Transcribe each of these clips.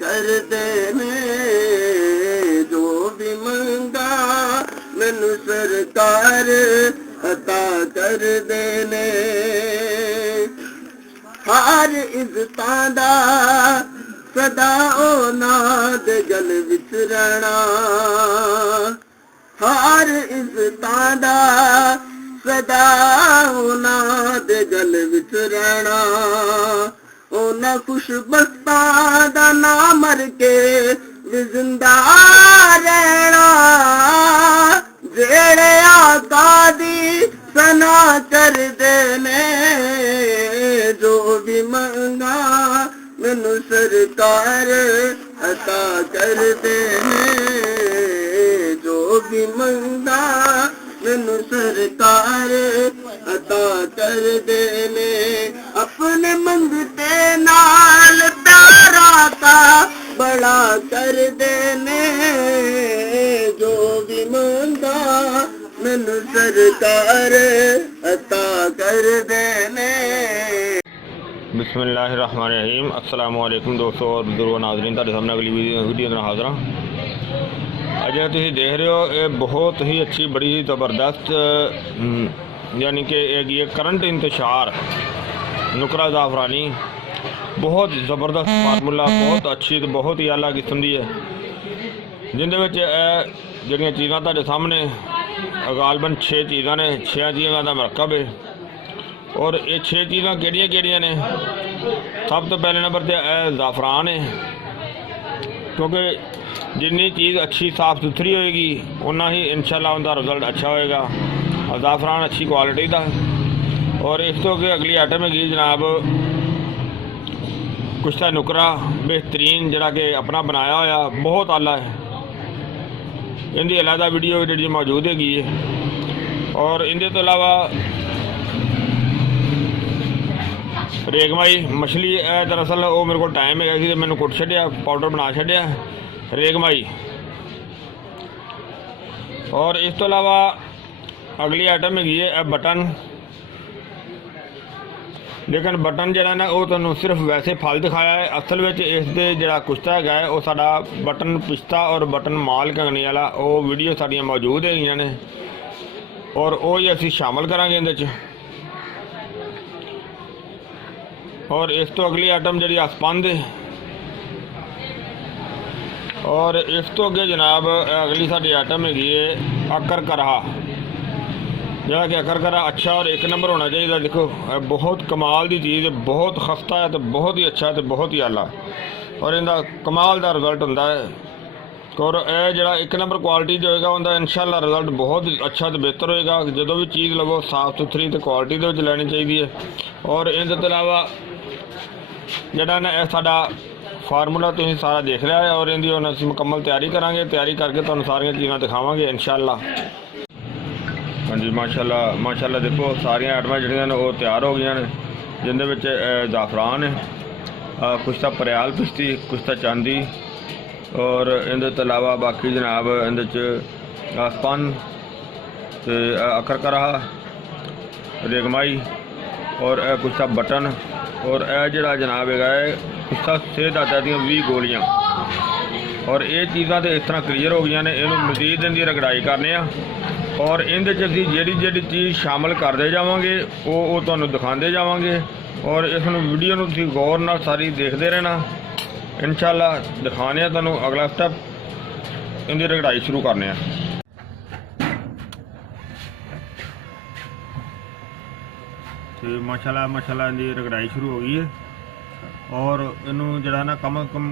कर देने जो भी मंगा मैनू सरकार अता कर देने। हर इज्जतां दा सदा ओना दे गल विच रहना, हर इज्जतां दा सदा ओना दे गल विच रहना। ओना खुशबख्तां दा ना मर के भी जिंदा रहना, जेड़े आका दी सना कर देने जो भी मंगा मैनू सरकार अता कर देने। जो भी मंगा मैनू सरकार अता कर देने। अपने मंगते नाल प्यारा का बड़ा कर देने। जो भी मंगा मैनू सरकार अता कर देने। बिस्मिल्लाहिर्रहमानिर्रहीम। अस्सलाम वालेकुम दोस्तों और बुजुर्गो नाज़रीन, तुहाडे सामने अगली वीडियो नाल हाज़र हां। अज तुसीं देख रहे हो ये बहुत ही अच्छी बड़ी ही ज़बरदस्त यानी कि ये करंट इंतशार नुकरा ज़ाफ़रानी बहुत ज़बरदस्त फार्मूला, बहुत अच्छी तो बहुत ही आला किस्म की है, जिंदे विच जिहड़ियां चीज़ां तुहाडे सामने गालबन 6 चीज़ां ने, 6 चीज़ां का मरकब है। और ये 6 चीज़ां केड़ियां ने? सब तो पहले नंबर पर ज़ाफ़रान है, क्योंकि जिन्नी चीज़ अच्छी साफ़ सुथरी होएगी उन्ना ही इंशाअल्लाह उनका रिजल्ट अच्छा होएगा। और ज़ाफ़रान अच्छी क्वालिटी का। और इस तो अगली आइटम है जनाब कुश्ता नुकरा बेहतरीन, जरा कि अपना बनाया होया बहुत आला है। इनकी अलहदा वीडियो जी मौजूद हैगी है। और इनके तो अलावा रेगमाई मछली दरअसल वो मेरे को टाइम है कि मैंने कुट छड्या, पाउडर बना छड्या रेगमाई। और इस तो अलावा अगली आइटम हैगी है बटन, लेकिन बटन जरा ना वो तुहानू सिर्फ वैसे फल दिखाया है। असल में इसके जरा कुश्ता है वो साडा बटन पिस्ता और बटन माल कंगनी वाला वो वीडियो साड़ियाँ मौजूद है ने, और वो ही असी शामिल करांगे इहदे च। और इस तो अगली आइटम जी अस्पंद है। और इस तो अगे जनाब अगली साड़ी आइटम हैगी है अकर करहा, जरा कि अकर करहा अच्छा और एक नंबर होना चाहिए। देखो बहुत कमाल की चीज़ है, बहुत खस्ता है तो बहुत ही अच्छा है तो बहुत ही आला, और इनका कमाल का रिजल्ट होता है। और यह जरा एक नंबर क्वालिटी जो होगा उनका इंशाअल्लाह रिजल्ट बहुत अच्छा तो बेहतर होएगा। जो भी चीज़ लवो साफ सुथरी तो क्वालिटी के लैनी चाहिए। और इनके अलावा जरा ना साडा फार्मूला तुसीं सारा देख लिया है, और इनकी हुण असीं मुकम्मल तैयारी करांगे। तैयारी करके तुहानूं सारियां चीज़ां दिखावांगे इंशाअल्लाह। हाँ जी माशाअल्लाह माशाअल्लाह, देखो सारियां आइटमां जिहड़ियां ने वो तैयार हो गई ने, जिंदे विच ज़ाफ़रान है, कुछ तो परयाल पिश्ती, कुछ तो चांदी, और इहदे तो अलावा बाकी जनाब इहदे च अस्पंद ते अकर करहा रेगमाई और कुछ तो बटन, और यह जरा जनाब है कुछ तो सेहत आता दी 20 गोलियां। और ये चीज़ां तो इस तरह क्लीयर हो गई ने, इनू मजीद इनकी रगड़ाई करने आ, और इहदे च असीं जिहड़ी चीज़ शामिल करते जावांगे वो तुहानूं दिखाते जावांगे। और इस वीडियो नूं तुसीं गौर नाल सारी देखते रहना, इंशाअल्लाह दिखाने तुहानूं अगला स्टैप इनकी रगड़ाई शुरू करने। तो माशाल्लाह माशाल्लाह इनकी रगड़ाई शुरू हो गई है। और इनू जरा ना कम अज कम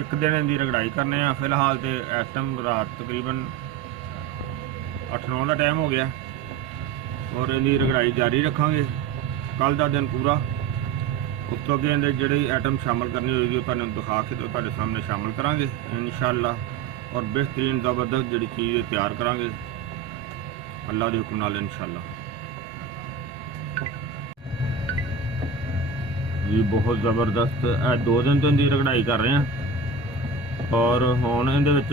एक दिन इनकी रगड़ाई करने। फिलहाल तो इस टाइम रात तकरीबन 8-9 का टाइम हो गया, और इनकी रगड़ाई जारी रखांगे कल का दिन पूरा। उस तो अगे इनके जी आइटम शामिल करनी होगी वो तुहानूं दिखा के तुहाडे सामने शामिल करांगे इंशाअल्लाह। और बेहतरीन ज़बरदस्त जी चीज़ तैयार करांगे अल्लाह के हुक्म नाल इंशाअल्लाह जी। बहुत ज़बरदस्त 2 दिन तो इनकी रगड़ाई कर रहे हैं। और हुण इहदे विच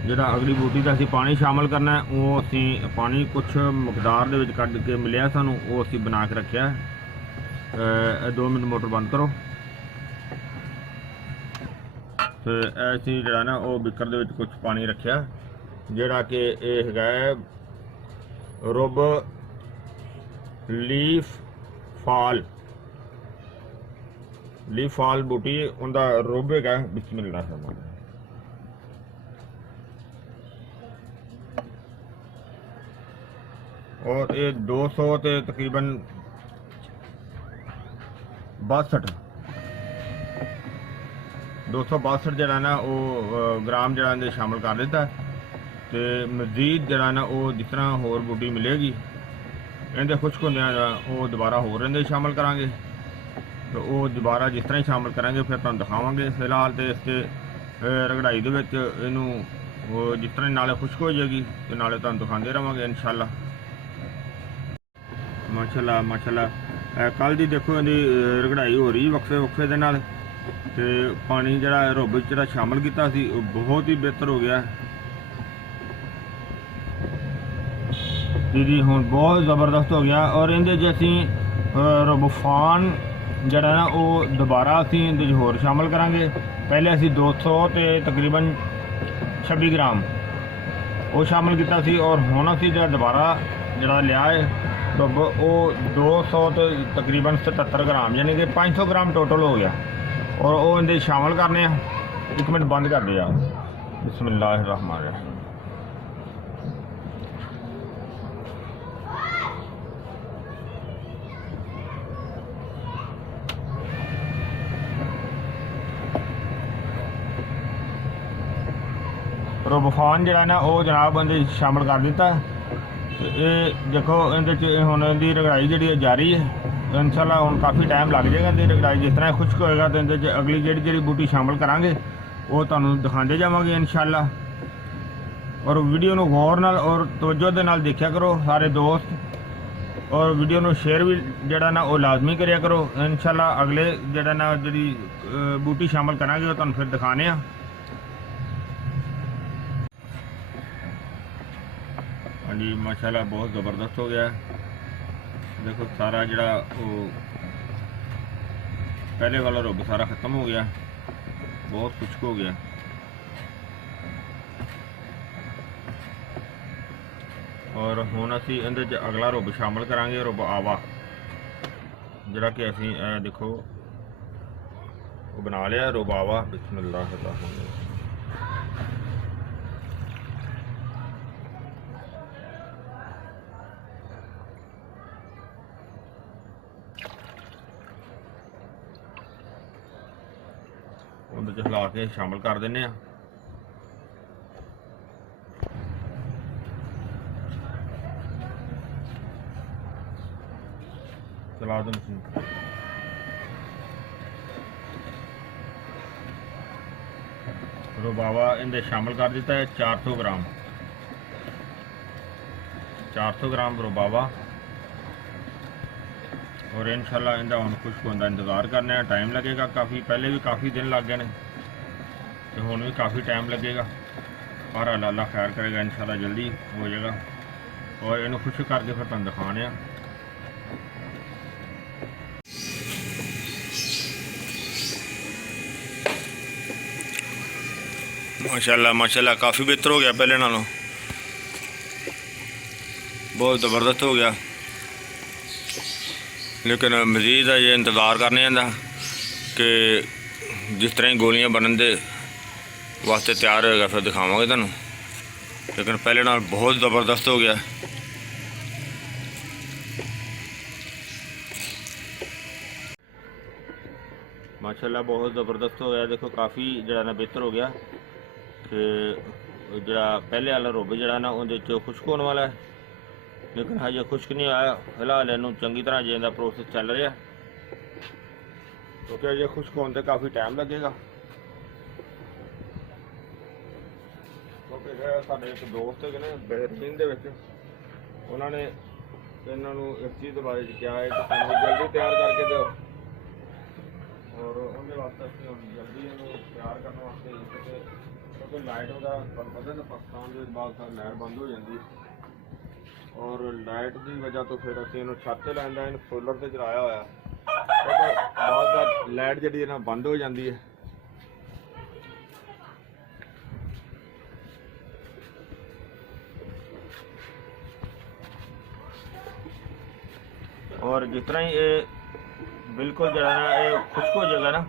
जिहड़ा अगली बूटी का असीं पानी शामिल करना है, वो असीं पानी कुछ मकदार दे विच कढ के मिलिया सानूं, वो असीं बना के रखिया है। 2 मिनट मोटर बंद करो। ਤੇ ਅਸੀਂ ਜਿਹੜਾ ਨਾ ਉਹ ਬਿੱਕਰ ਦੇ ਵਿੱਚ ਕੁਝ ਪਾਣੀ ਰੱਖਿਆ, ਜਿਹੜਾ ਕਿ ਇਹ ਹੈਗਾ ਹੈ ਰੁੱਬ ਲੀਫ ਫਾਲ ਬੂਟੀ, ਉਹਦਾ ਰੁੱਬ ਹੈਗਾ। ਬਿਸਮਿल्लाह और ये 200 ਤੇ ਤਕਰੀਬਨ 262 ਜਿਹੜਾ ਨਾ ਉਹ ਗ੍ਰਾਮ ਜਿਹੜਾ ਇਹਦੇ ਸ਼ਾਮਲ ਕਰ ਦਿੱਤਾ। ਤੇ ਮਜ਼ੀਦ ਜਿਹੜਾ ਨਾ ਉਹ ਜਿਸ ਤਰ੍ਹਾਂ ਹੋਰ ਬੂਟੀ ਮਿਲੇਗੀ ਇਹਦੇ ਖੁਸ਼ਕ ਹੁੰਦਿਆਂ ਦਾ ਉਹ ਦੁਬਾਰਾ ਹੋਰ ਇਹਦੇ ਸ਼ਾਮਲ ਕਰਾਂਗੇ। ਤੇ ਉਹ ਦੁਬਾਰਾ ਜਿਸ ਤਰ੍ਹਾਂ ਹੀ ਸ਼ਾਮਲ ਕਰਾਂਗੇ ਫਿਰ ਤੁਹਾਨੂੰ ਦਿਖਾਵਾਂਗੇ। ਫਿਲਹਾਲ ਤੇ ਇਸ ਤੇ ਰਗੜਾਈ ਦੇ ਵਿੱਚ ਇਹਨੂੰ ਜਿਸ ਤਰ੍ਹਾਂ ਨਾਲੇ ਖੁਸ਼ਕ ਹੋ ਜਾਏਗੀ ਤੇ ਨਾਲੇ ਤੁਹਾਨੂੰ ਦਿਖਾਉਂਦੇ ਰਹਾਂਗੇ इंशाअल्लाह। माशाल्लाह कल दी देखो इहदी रगड़ाई हो रही वक्फे दे नाल, ते पानी जिहड़ा रुब जिहड़ा शामिल कीता सी ओह बहुत ही बेहतर हो गया जी। हुण बहुत ज़बरदस्त हो गया। और इहदे च असीं रुबफान जिहड़ा ना ओह दोबारा असीं इहदे च होर शामिल करांगे। पहले असीं 200 ते तकरीबन 26 ग्राम वो शामिल किया सी, और हुण असीं जिहड़ा दोबारा जिहड़ा लिया है रुब वो 200 तो तकरीबन 77 ग्राम यानी कि 500 ग्राम टोटल हो गया। और वो इहदे शामिल करने। एक मिनट बंद कर दिया। बिस्मिल्लाहिर्रहमानिर्रहीम। रुबफान जिहड़ा ना वो जनाब इहदे शामिल कर दिता। ये देखो इहदे हुण इहदी रगड़ाई जिहड़ी जारी है इंशाअल्लाह। हुण काफ़ी टाइम लग जाएगा इहदी रगड़ाई। जिस तरह खुश्क होएगा तो इहदे अगली जिहड़ी बूटी शामिल करांगे वो तुहानूं दिखांदे जावांगे इंशाअल्लाह। और वीडियो नूं गौर नाल और तवज्जो दे नाल देखिया करो सारे दोस्त, और वीडियो नूं शेयर भी जिहड़ा ना वो लाजमी करिया करो इंशाअल्लाह। अगले जिहड़ा ना जिहड़ी बूटी शामिल करांगे वो तुहानूं फिर दिखाने आ। हाँ जी माशाल्लाह बहुत ज़बरदस्त हो गया। देखो सारा जड़ा वो पहले वाला रुब सारा ख़त्म हो गया, बहुत खुश्क हो गया। और हुण असीं इहदे च अगला रुब शामिल करांगे, रुब आवा, जड़ा कि असीं देखो वो बना लिया रुब आवा। बिस्मिल्लाहिर्रहमानिर्रहीम। ਉਹਦੇ 'ਚ ਹਿਲਾ ਕੇ ਸ਼ਾਮਲ ਕਰ ਦਿੰਦੇ ਆ। ਚਲਾ ਦੋ ਮਸ਼ੀਨ। रुबावा इनके शामिल कर दिता है 400 ग्राम 400 ग्राम रुबावा। और इंशाल्लाह इनका हम खुश्क होने का इंतज़ार करने। टाइम लगेगा काफ़ी, पहले भी काफ़ी दिन लग गए हैं तो हुण भी काफ़ी टाइम लगेगा, पर अल्लाह खैर करेगा इंशाल्लाह जल्दी हो जाएगा। और इन्हू खुश्क करके फिर तुहानूं दिखाने। माशाल्लाह माशाल्लाह काफ़ी बेहतर हो गया पहले नालों, बहुत ज़बरदस्त हो गया। लेकिन मज़ीद ये इंतज़ार करने का कि जिस तरह गोलियां बनने दे वास्ते तैयार होएगा फिर दिखावांगे तुहानूं। लेकिन पहले नाल बहुत ज़बरदस्त हो गया। माशाल्लाह बहुत ज़बरदस्त हो गया। देखो काफ़ी जड़ा ना बेहतर हो गया कि जड़ा पहले वाला रुब जड़ा ना उहदे च खुश्क होने वाला है, लेकिन हजे खुश्क नहीं आया। फिलहाल इनू चंगी तरह जे दा प्रोसेस चल रहा है, क्योंकि अजे खुश्क होने से काफ़ी टाइम लगेगा। क्योंकि साडे एक दोस्त है ने बहरीन दे विच, उन्होंने इन्हां नूं इस चीज़ के बारे कहा है कि तुहानूं जल्दी तैयार करके दो। और उहदे वास्ते असीं हुण जल्दी इहनूं तैयार करने वास्ते क्योंकि लाइट वगैरह तुहानूं पता है पाकिस्तान के बाद लाइट बंद हो जाती है, और लाइट की वजह तो फिर असीं इहनूं छत ते लैंदा इन सोलर से चलाया होया, क्योंकि बहुत लाइट जी ना बंद हो जाती है। और जिस तरह ही ये बिल्कुल जो है ना ये खुश्क हो जाएगा ना,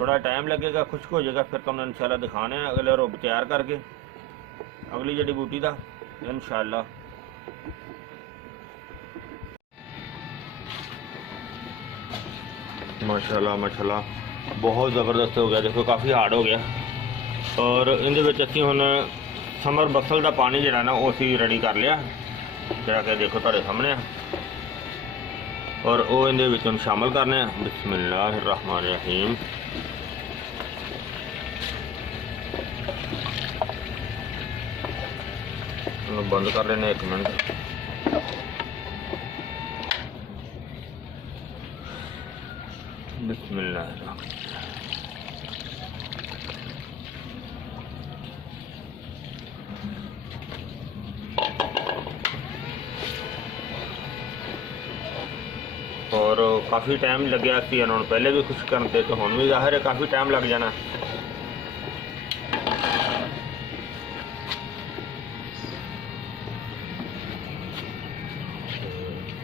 थोड़ा टाइम लगेगा, खुश्क हो जाएगा, फिर तुमने इंशाल्लाह दिखाने हैं अगले रोब तैयार करके अगली जड़ी बूटी का इंशाल्लाह। माशाल्लाह माशाल्लाह बहुत ज़बरदस्त हो गया, देखो काफ़ी हार्ड हो गया। और इहदे विच असीं हुण समर बसल का पानी जिहड़ा ना वो असीं रेडी कर लिया, जिहड़ा कि देखो तुहाडे सामने है। और वो इहदे विच हुण शामिल करने हैं। बिस्मिल्लाहिर्रहमानिर्रहीम। बंद कर लेने 1 मिनट। बिस्मिल्लाह। और काफ़ी टाइम लग्या सी इन्होंने पहले भी कुछ करते, तो हुण भी ज़ाहिर है काफ़ी टाइम लग जाना।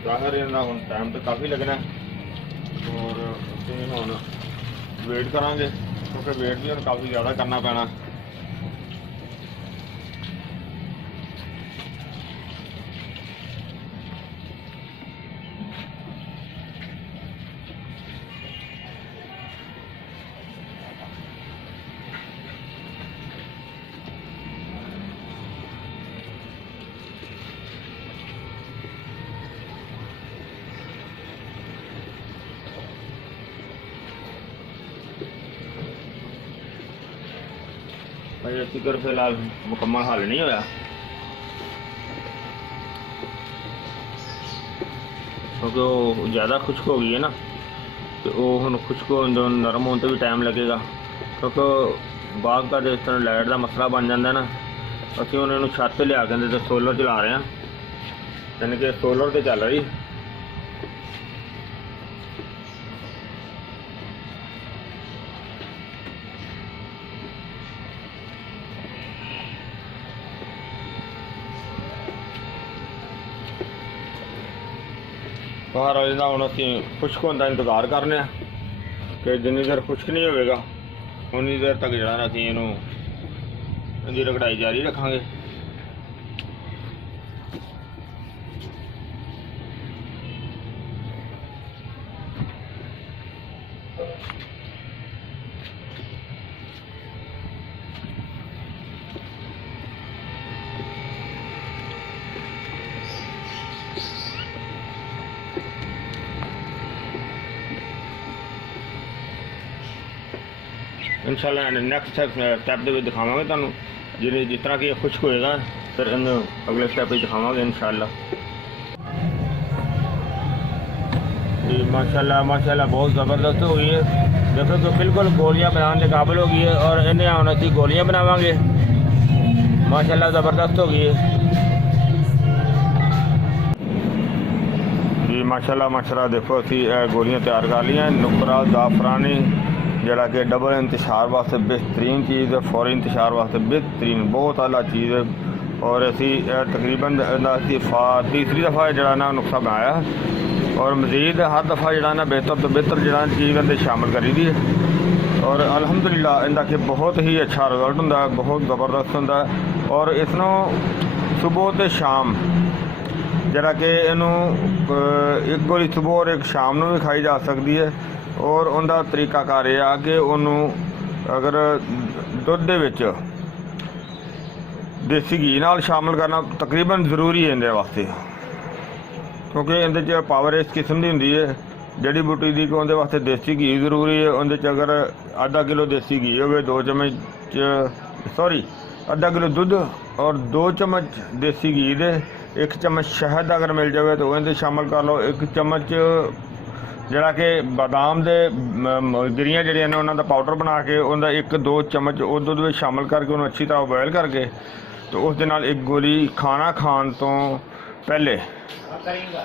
ज़ाहिर है ना हुण टाइम तो काफ़ी लगना और असीं हुण वेट करांगे, क्योंकि वेट भी हुण काफ़ी ज़्यादा करना पैना। अजे तक फिलहाल मुकम्मल हल नहीं होया, क्योंकि वो ज़्यादा खुश्क हो गई है ना, तो वो हम खुश्क नरम होने भी टाइम लगेगा, क्योंकि बाग का जिस तरह लाइट का मसला बन जाता है ना, असीं उन्होंने छत पर लिया के तो सोलर चला रहे हैं, यानी कि सोलर तो चल रही। बाहर वाले हूँ असीं खुश्क होने इंतजार करने कि जिन्नी देर खुश्क नहीं होगा उन्नी देर तक जो असीं इहदी रगड़ाई जारी रखांगे। इंशाल्लाह नैक्सट स्टैप के दिखावे तुहानूं, जिस तरह कि खुश्क होएगा फिर इन अगले स्टैप दिखावे इंशाल्लाह। जी माशाल्लाह माशाल्लाह बहुत ज़बरदस्त हो गई है, देखो कि बिल्कुल गोलियां बनाने के काबिल हो गई है। और इन्हें हम असीं गोलियां बनावांगे, माशाल्लाह ज़बरदस्त हो गई है जी। माशाल्लाह माशाल्लाह देखो असीं गोलियां तैयार कर लियां। नुकरा ज़ाफ़रानी जड़ा कि डबल इंतशार वास्ते बेहतरीन चीज़ है, फौरी इंतशार वास्ते बेहतरीन बहुत आला चीज़ है। और असी तकरीबन तीसरी दफ़ा जड़ा ना नुस्खा बनाया, और मज़ीद हर दफ़ा जड़ा ना बेहतर तो बेहतर जड़ा चीज़ अंदर शामिल करी दी है। और अलहमदुलिल्लाह इंदा कि बहुत ही अच्छा रिजल्ट होंदा है, बहुत ज़बरदस्त होंदा है। और इसनों सुबह तो शाम जरा कि इनू एक गोली सुबह और एक शाम में भी खाई जा सकती है। और उनका तरीकाकार यह आ कि उन्होंने अगर दुध दे विच देसी घी नाल शामिल करना तकरीबन ज़रूरी है इहदे वास्ते, क्योंकि इहदे च पावर इस किस्म की होंदी है जड़ी बूटी की कि उहदे वास्ते देसी घी जरूरी है। उहदे च अगर आधा किलो देसी घी होवे, 2 चम्मच आधा किलो दुध और 2 चम्मच देसी घी दे 1 चम्मच शहद अगर मिल जाए तो उहदे शामिल कर लो। 1 चम्मच जड़ा कि बादाम दे गिरियाँ जड़ियाँ ने उन्होंने पाउडर बना के उनका 1-2 चम्मच वो दुध में शामिल करके उन्होंने अच्छी तरह बॉयल करके तो उस दे नाल 1 गोली खाना खान तो ਪਹਿਲੇ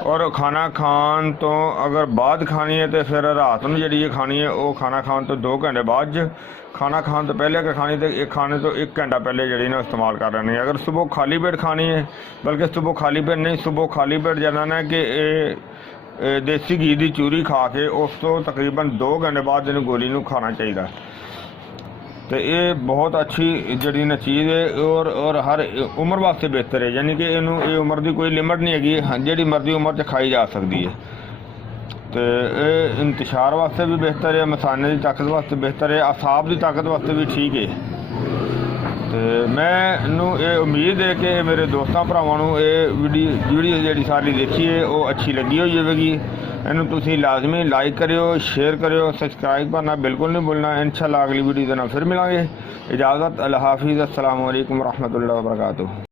ਔਰ ਖਾਣਾ ਖਾਣ ਤੋਂ ਅਗਰ ਬਾਅਦ ਖਾਣੀ ਹੈ ਤੇ ਫਿਰ ਰਾਤ ਨੂੰ ਜਿਹੜੀ ਇਹ ਖਾਣੀ ਹੈ ਉਹ ਖਾਣਾ ਖਾਣ ਤੋਂ 2 ਘੰਟੇ ਬਾਅਦ 'ਚ, ਖਾਣਾ ਖਾਣ ਤੋਂ ਪਹਿਲੇ ਅਗਰ ਖਾਣੀ ਤੇ ਇਹ ਖਾਣੇ ਤੋਂ 1 ਘੰਟਾ ਪਹਿਲੇ ਜਿਹੜੀ ਨਾ ਇਸਤੇਮਾਲ ਕਰ ਲੈਣੀ ਹੈ। ਅਗਰ ਸੁਬਹ ਖਾਲੀ ਪੇਟ ਖਾਣੀ ਹੈ, ਬਲਕਿ ਸੁਬਹ ਖਾਲੀ ਪੇਟ ਨਹੀਂ, ਸੁਬਹ ਖਾਲੀ ਪੇਟ ਜਾਣਾ ਨਾ ਕਿ ਇਹ ਦੇਸੀ ਘੀ ਦੀ ਚੂਰੀ ਖਾ ਕੇ ਉਸ ਤੋਂ ਤਕਰੀਬਨ 2 ਘੰਟੇ ਬਾਅਦ ਇਹਨੂੰ ਗੋਲੀ ਨੂੰ ਖਾਣਾ ਚਾਹੀਦਾ। तो ये बहुत अच्छी जड़ी ना चीज़ है और हर उम्र वास्ते बेहतर है, यानी कि इनू ये उम्र की कोई लिमिट नहीं हैगी, जी मर्जी उम्र च खाई जा सकती है। तो ये इंतशार वास्ते भी बेहतर है, मसाने की ताकत वास्ते बेहतर है, असाब की ताकत वास्ते भी ठीक है। तो मैनू ये उम्मीद है कि मेरे दोस्तों भरावां ये वीडियो जी सारी देखी है वो अच्छी लगी हुई होगी। इनू तुसी लाजमी लाइक करियो, शेयर करियो, सबसक्राइब करना बिल्कुल नहीं भूलना। इंशाल्लाह अगली वीडियो के नाल फिर मिलांगे। इजाज़त, अल्लाह हाफिज़, अस्सलाम वालेकुम रहमतुल्लाहि व बरकातुहू।